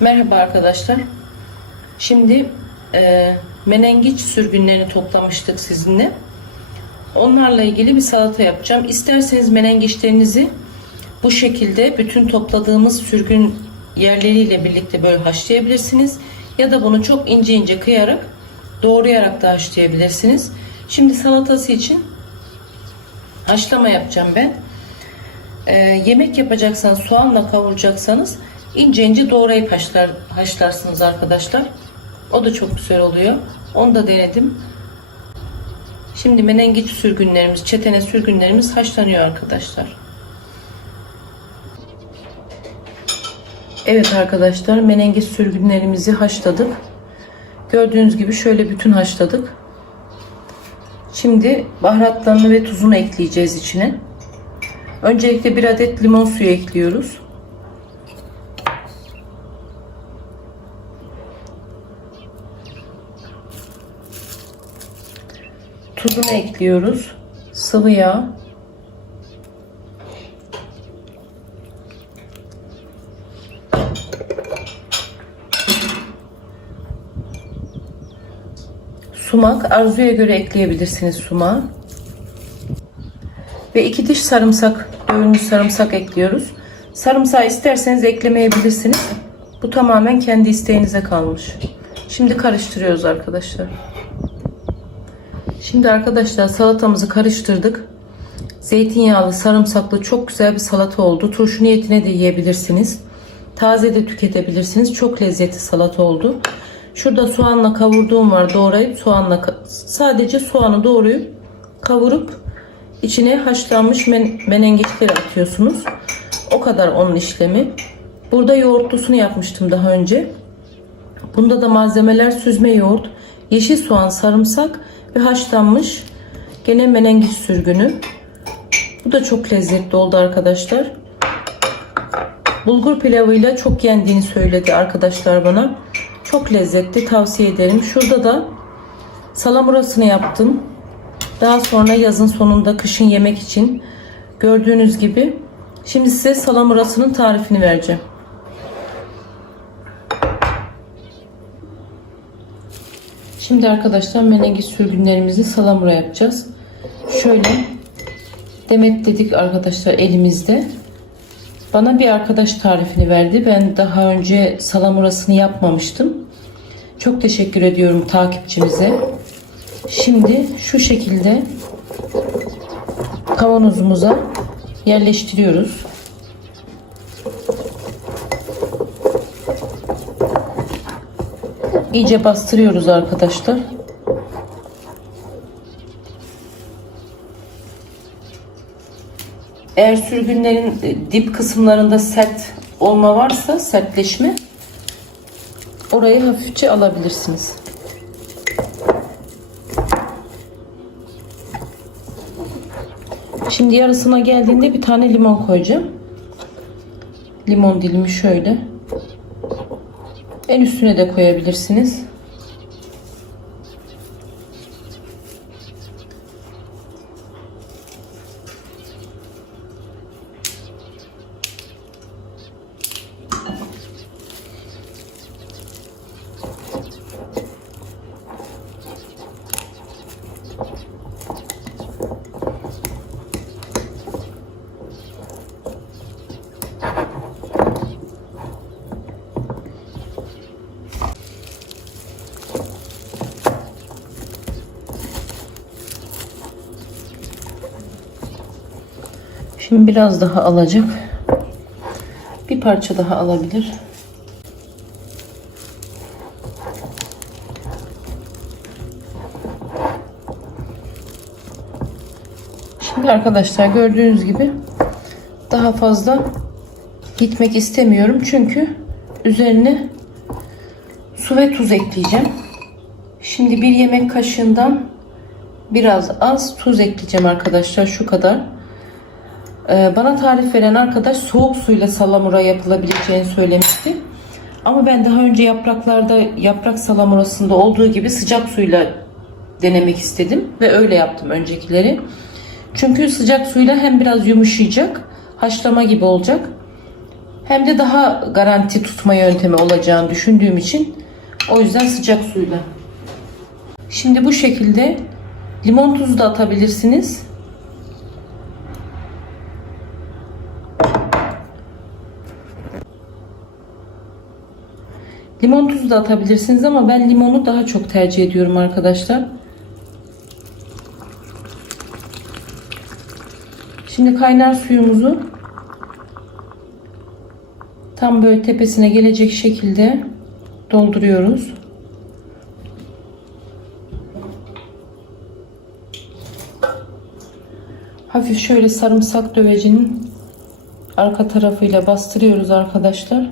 Merhaba arkadaşlar. Şimdi e, menengiç sürgünlerini toplamıştık sizinle. Onlarla ilgili bir salata yapacağım. İsterseniz menengiçlerinizi bu şekilde bütün topladığımız sürgün yerleriyle birlikte böyle haşlayabilirsiniz. Ya da bunu çok ince ince kıyarak doğrayarak da haşlayabilirsiniz. Şimdi salatası için haşlama yapacağım ben. Ee, yemek yapacaksanız soğanla kavuracaksanız ince ince doğrayıp haşlar, haşlarsınız arkadaşlar. O da çok güzel oluyor. Onu da denedim. Şimdi menengiç sürgünlerimiz, çetene sürgünlerimiz haşlanıyor arkadaşlar. Evet arkadaşlar menengiç sürgünlerimizi haşladık. Gördüğünüz gibi şöyle bütün haşladık. Şimdi baharatlarını ve tuzunu ekleyeceğiz içine. Öncelikle bir adet limon suyu ekliyoruz. Tuzunu ekliyoruz. Sıvı yağ. Sumak arzuya göre ekleyebilirsiniz sumağı. Ve iki diş sarımsak, dövülmüş sarımsak ekliyoruz. Sarımsağı isterseniz eklemeyebilirsiniz. Bu tamamen kendi isteğinize kalmış. Şimdi karıştırıyoruz arkadaşlar. Şimdi arkadaşlar salatamızı karıştırdık. Zeytinyağlı, sarımsaklı çok güzel bir salata oldu. Turşu niyetine de yiyebilirsiniz. Taze de tüketebilirsiniz. Çok lezzetli salata oldu. Şurada soğanla kavurduğum var. Doğrayıp soğanla sadece soğanı doğrayıp kavurup içine haşlanmış men menengiçleri atıyorsunuz. O kadar onun işlemi. Burada yoğurtlusunu yapmıştım daha önce. Bunda da malzemeler süzme yoğurt, yeşil soğan, sarımsak ve haşlanmış gene menengiç sürgünü. Bu da çok lezzetli oldu arkadaşlar. Bulgur pilavıyla çok yendiğini söyledi arkadaşlar bana. Çok lezzetli tavsiye ederim. Şurada da salamurasını yaptım. Daha sonra yazın sonunda kışın yemek için gördüğünüz gibi. Şimdi size salamurasının tarifini vereceğim. Şimdi arkadaşlar menengiç sürgünlerimizi salamura yapacağız. Şöyle demet dedik arkadaşlar elimizde. Bana bir arkadaş tarifini verdi. Ben daha önce salamurasını yapmamıştım. Çok teşekkür ediyorum takipçimize. Şimdi şu şekilde kavanozumuza yerleştiriyoruz. İyice bastırıyoruz arkadaşlar. Eğer sürgünlerin dip kısımlarında sert olma varsa sertleşme orayı hafifçe alabilirsiniz. Şimdi yarısına geldiğinde bir tane limon koyacağım. Limon dilimi şöyle. En üstüne de koyabilirsiniz. Şimdi biraz daha alacak. Bir parça daha alabilir. Şimdi arkadaşlar gördüğünüz gibi daha fazla gitmek istemiyorum. Çünkü üzerine su ve tuz ekleyeceğim. Şimdi bir yemek kaşığından biraz az tuz ekleyeceğim arkadaşlar. Şu kadar. Ee, bana tarif veren arkadaş soğuk suyla salamura yapılabileceğini söylemişti. Ama ben daha önce yapraklarda yaprak salamurasında olduğu gibi sıcak suyla denemek istedim ve öyle yaptım öncekileri. Çünkü sıcak suyla hem biraz yumuşayacak, haşlama gibi olacak. Hem de daha garanti tutma yöntemi olacağını düşündüğüm için o yüzden sıcak suyla. Şimdi bu şekilde limon tuzu da atabilirsiniz. Limon tuzu da atabilirsiniz ama ben limonu daha çok tercih ediyorum arkadaşlar. Şimdi kaynar suyumuzu tam böyle tepesine gelecek şekilde dolduruyoruz. Hafif şöyle sarımsak dövecinin arka tarafıyla bastırıyoruz arkadaşlar.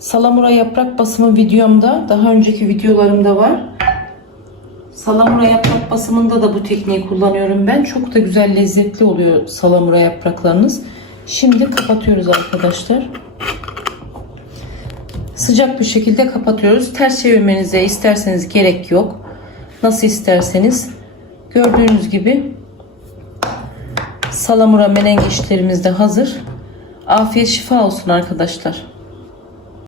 Salamura yaprak basımı videomda daha önceki videolarımda var. Salamura yaprak basımında da bu tekniği kullanıyorum ben. Çok da güzel lezzetli oluyor salamura yapraklarınız. Şimdi kapatıyoruz arkadaşlar. Sıcak bir şekilde kapatıyoruz. Ters çevirmenize isterseniz gerek yok. Nasıl isterseniz. Gördüğünüz gibi salamura menengiçlerimiz de hazır. Afiyet şifa olsun arkadaşlar.